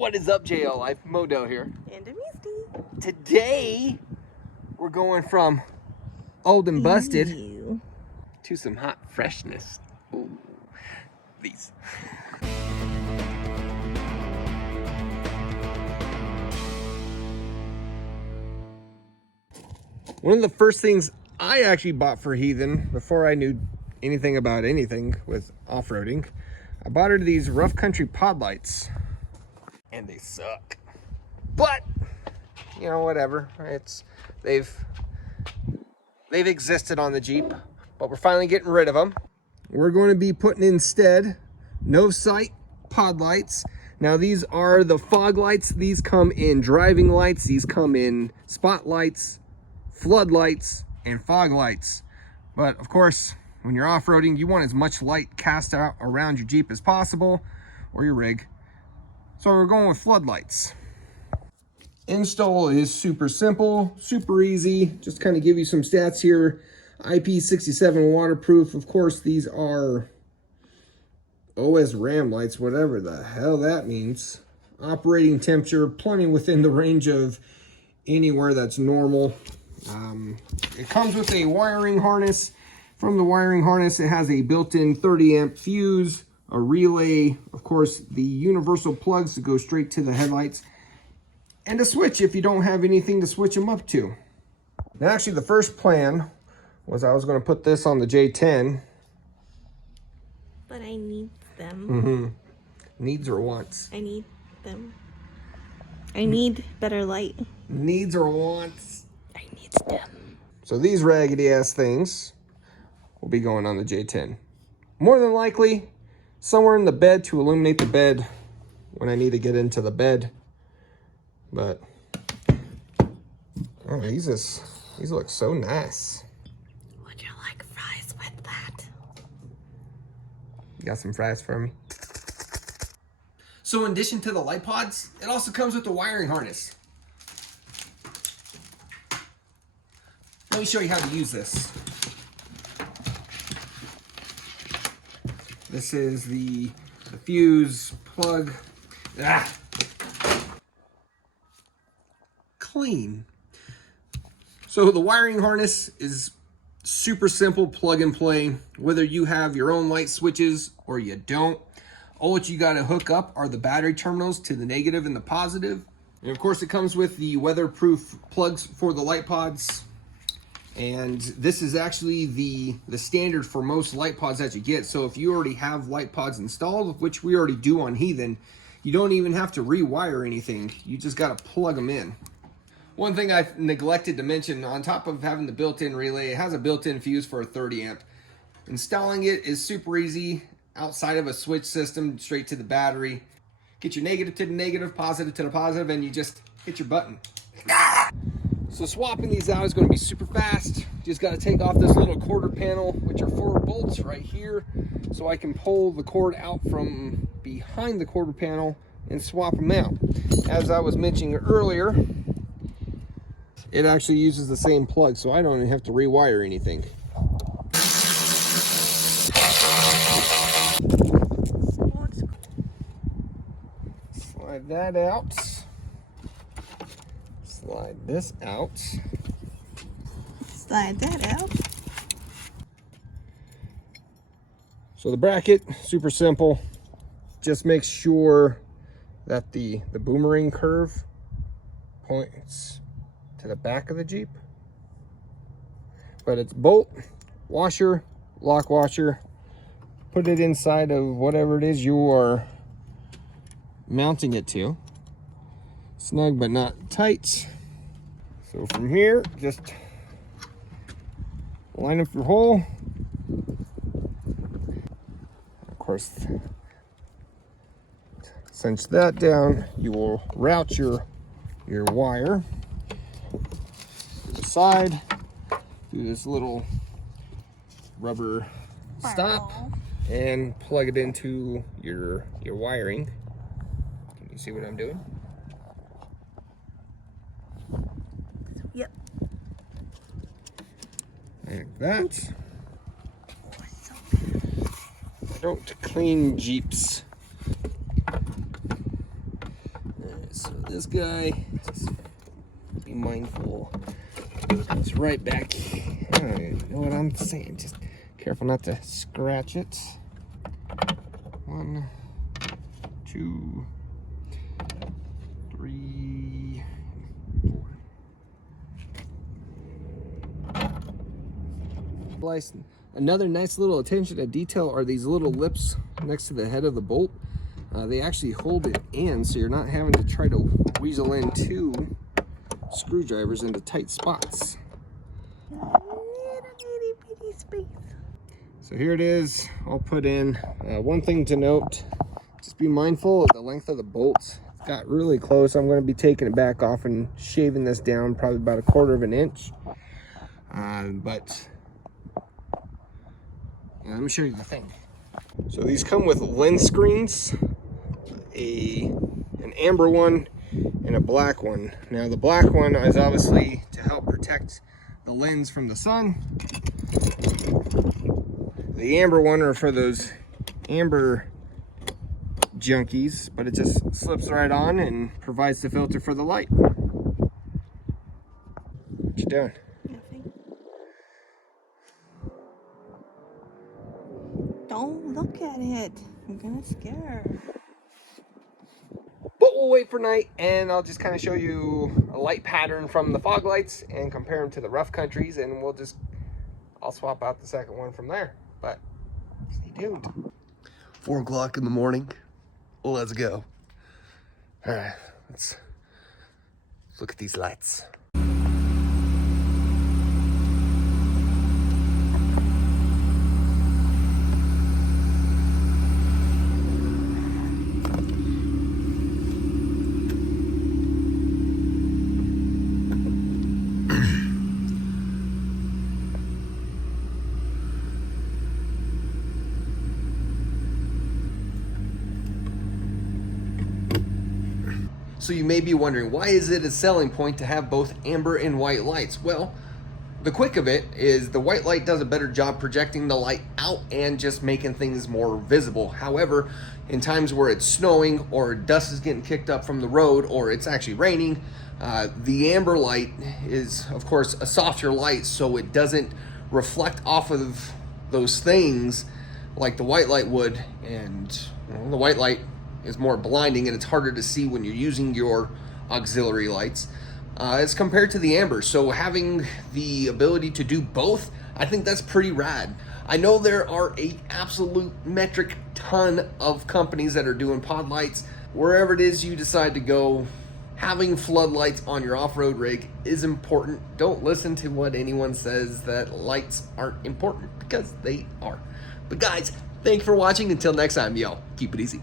What is up, JL Life? Modo here. And a Misty. Today, we're going from old and busted Ew. to some hot freshness. Ooh, these. One of the first things I actually bought for Heathen before I knew anything about anything with off-roading, I bought her these rough country pod lights. And they suck. But, you know, whatever. They've existed on the Jeep, but we're finally getting rid of them. We're going to be putting instead Novsight pod lights. Now these are the fog lights. These come in driving lights. These come in spotlights, floodlights, and fog lights. But of course, when you're off-roading, you want as much light cast out around your Jeep as possible, or your rig. So we're going with floodlights. Install is super simple, super easy. Just kind of give you some stats here. IP67 waterproof. Of course, these are OS RAM lights, whatever the hell that means. Operating temperature, plenty within the range of anywhere that's normal. It comes with a wiring harness. From the wiring harness, it has a built-in 30 amp fuse, a relay, of course, the universal plugs to go straight to the headlights, and a switch if you don't have anything to switch them up to. Now, actually, the first plan was I was going to put this on the J10. But I need them. Needs or wants? I need them. I need better light. Needs or wants? I need them. So these raggedy ass things will be going on the J10. More than likely, somewhere in the bed to illuminate the bed when I need to get into the bed. But oh, these look so nice. Would you like fries with that? You got some fries for me? So in addition to the light pods, it also comes with the wiring harness. Let me show you how to use this. This is the fuse plug. Clean. So the wiring harness is super simple, plug and play. Whether you have your own light switches or you don't, all what you got to hook up are the battery terminals to the negative and the positive. And of course, it comes with the weatherproof plugs for the light pods. And this is actually the standard for most light pods that you get. So if you already have light pods installed, which we already do on Heathen, you don't even have to rewire anything. You just got to plug them in. One thing I neglected to mention, on top of having the built-in relay, it has a built-in fuse for a 30 amp. Installing it is super easy. Outside of a switch system, straight to the battery. Get your negative to the negative, positive to the positive, and you just hit your button. So swapping these out is going to be super fast. Just got to take off this little quarter panel, which are 4 bolts right here, so I can pull the cord out from behind the quarter panel and swap them out. As I was mentioning earlier, it actually uses the same plug, so I don't even have to rewire anything. Slide that out. Slide this out. Slide that out. So the bracket, super simple. Just make sure that the boomerang curve points to the back of the Jeep. But it's bolt, washer, lock washer. Put it inside of whatever it is you are mounting it to. Snug but not tight. So from here, just line up your hole. Of course, cinch that down. You will route your wire to the side through this little rubber stop and plug it into your wiring. Can you see what I'm doing? Yep. Like that. I don't clean Jeeps So this guy, just be mindful. It's right back. You know what I'm saying? Just careful not to scratch it. 1, 2, 3, 4. Another nice little attention to detail are these little lips next to the head of the bolt. They actually hold it in, so you're not having to try to weasel in 2 screwdrivers into tight spots. So here it is, all put in. One thing to note, just be mindful of the length of the bolts. It's got really close. I'm going to be taking it back off and shaving this down probably about 1/4 inch. But yeah, let me show you the thing. So these come with lens screens, an amber one and a black one. Now the black one is obviously to help protect the lens from the sun. The amber one are for those amber junkies, but it just slips right on and provides the filter for the light. What you doing? Nothing. Don't look at it. I'm gonna scare. But we'll wait for night, and I'll just kind of show you a light pattern from the fog lights and compare them to the rough countries, and I'll swap out the second one from there. But stay tuned. 4 o'clock in the morning. Let's go. All right, let's look at these lights. So you may be wondering, why is it a selling point to have both amber and white lights? Well, the quick of it is the white light does a better job projecting the light out and just making things more visible. However, in times where it's snowing or dust is getting kicked up from the road or it's actually raining, the amber light is, of course, a softer light, so it doesn't reflect off of those things like the white light would, and the white light is more blinding and it's harder to see when you're using your auxiliary lights as compared to the amber. So having the ability to do both, I think that's pretty rad. I know there are a absolute metric ton of companies that are doing pod lights. Wherever it is you decide to go, having floodlights on your off-road rig is important. Don't listen to what anyone says that lights aren't important, because they are. But guys, thanks for watching. Until next time, yo, keep it easy.